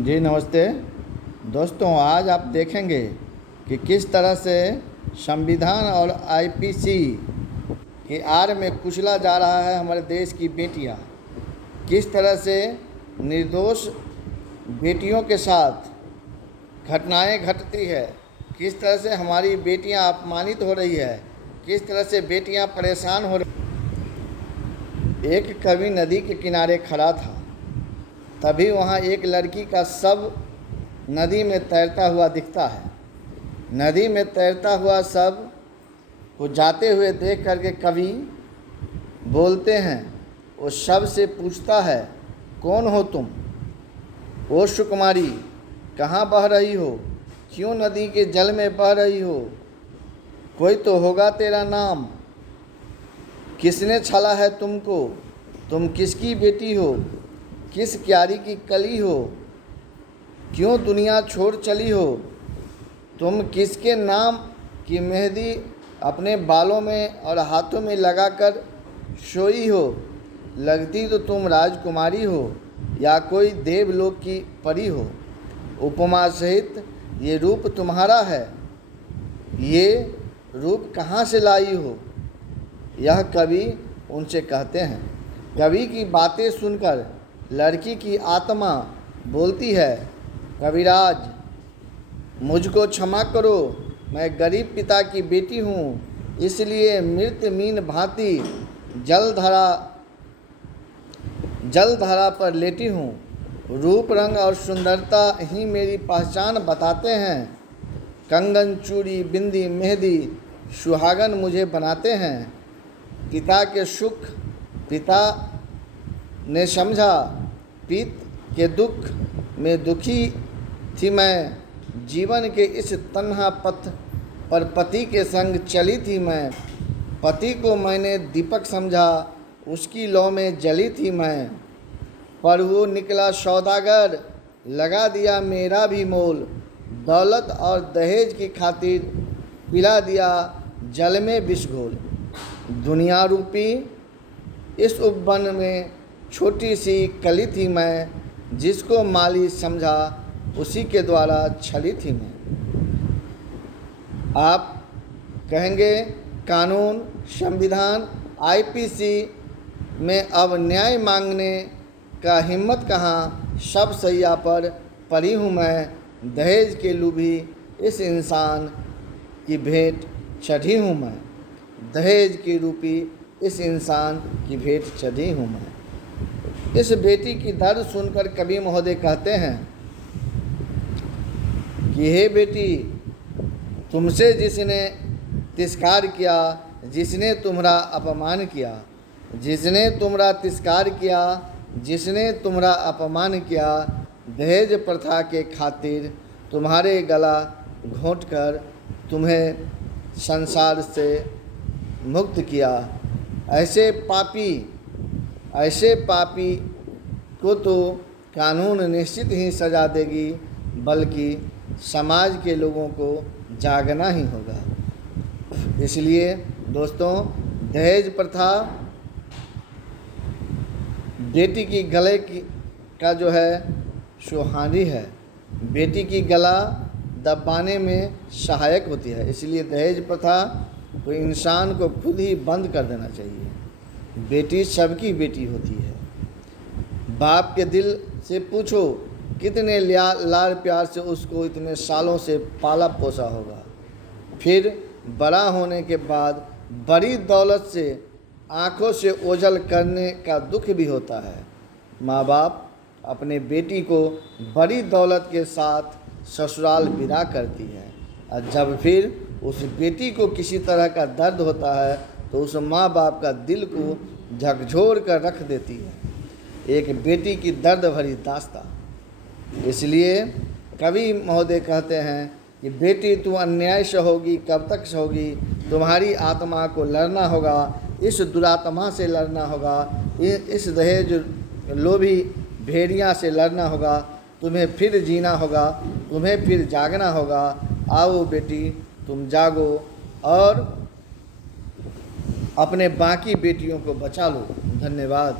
जी नमस्ते दोस्तों, आज आप देखेंगे कि किस तरह से संविधान और आईपीसी की आड़ में कुचला जा रहा है हमारे देश की बेटियां। किस तरह से निर्दोष बेटियों के साथ घटनाएं घटती है, किस तरह से हमारी बेटियां अपमानित हो रही है, किस तरह से बेटियां परेशान हो रही। एक कवि नदी के किनारे खड़ा था, तभी वहाँ एक लड़की का शव नदी में तैरता हुआ दिखता है। नदी में तैरता हुआ शव को जाते हुए देख करके कवि बोलते हैं, उस शव से पूछता है, कौन हो तुम? ओ सुकुमारी, कहाँ बह रही हो? क्यों नदी के जल में बह रही हो? कोई तो होगा तेरा नाम। किसने छला है तुमको? तुम किसकी बेटी हो? किस क्यारी की कली हो? क्यों दुनिया छोड़ चली हो? तुम किसके नाम की मेहंदी अपने बालों में और हाथों में लगाकर सोई हो? लगती तो तुम राजकुमारी हो या कोई देवलोक की परी हो। उपमा सहित ये रूप तुम्हारा है, ये रूप कहाँ से लाई हो? यह कवि उनसे कहते हैं। कवि की बातें सुनकर लड़की की आत्मा बोलती है, कविराज मुझको क्षमा करो, मैं गरीब पिता की बेटी हूँ, इसलिए मृत मीन भांति जलधारा पर लेटी हूँ। रूप रंग और सुंदरता ही मेरी पहचान बताते हैं। कंगन चूड़ी बिंदी मेहंदी सुहागन मुझे बनाते हैं। पिता के सुख पिता ने समझा, पित के दुख में दुखी थी मैं। जीवन के इस तन्हा पथ पर पति के संग चली थी मैं। पति को मैंने दीपक समझा, उसकी लौ में जली थी मैं। पर वो निकला सौदागर, लगा दिया मेरा भी मोल। दौलत और दहेज की खातिर पिला दिया जल में विष घोल। दुनिया रूपी इस उपवन में छोटी सी कली थी मैं, जिसको माली समझा उसी के द्वारा छली थी मैं। आप कहेंगे कानून, संविधान, आईपीसी में अब न्याय मांगने का हिम्मत कहाँ? सब सैया पर पड़ी हूँ मैं, दहेज के लूभी इस इंसान की भेंट चढ़ी हूँ मैं। दहेज की रूपी इस इंसान की भेंट चढ़ी हूँ मैं। इस बेटी की दर्द सुनकर कवि महोदय कहते हैं कि हे बेटी, तुमसे जिसने तिरस्कार किया, जिसने तुम्हारा अपमान किया, जिसने तुम्हारा तिरस्कार किया, जिसने तुम्हारा अपमान किया, दहेज प्रथा के खातिर तुम्हारे गला घोंटकर तुम्हें संसार से मुक्त किया, ऐसे पापी को तो कानून निश्चित ही सजा देगी, बल्कि समाज के लोगों को जागना ही होगा। इसलिए दोस्तों, दहेज प्रथा बेटी की गले का जो है सुहानी है, बेटी की गला दबाने में सहायक होती है। इसलिए दहेज प्रथा को इंसान को खुद ही बंद कर देना चाहिए। बेटी सबकी बेटी होती है। बाप के दिल से पूछो, कितने लाड़ प्यार से उसको इतने सालों से पाला पोसा होगा। फिर बड़ा होने के बाद बड़ी दौलत से आंखों से ओझल करने का दुख भी होता है। माँ बाप अपने बेटी को बड़ी दौलत के साथ ससुराल विदा करती है, और जब फिर उस बेटी को किसी तरह का दर्द होता है तो उस माँ बाप का दिल को झकझोर कर रख देती है। एक बेटी की दर्द भरी दास्तां। इसलिए कवि महोदय कहते हैं कि बेटी तू अन्याय सहोगी, कब तक सहोगी? तुम्हारी आत्मा को लड़ना होगा, इस दुरात्मा से लड़ना होगा, इस दहेज लोभी भेड़िया से लड़ना होगा। तुम्हें फिर जीना होगा, तुम्हें फिर जागना होगा। आओ बेटी, तुम जागो और अपने बाकी बेटियों को बचा लो। धन्यवाद।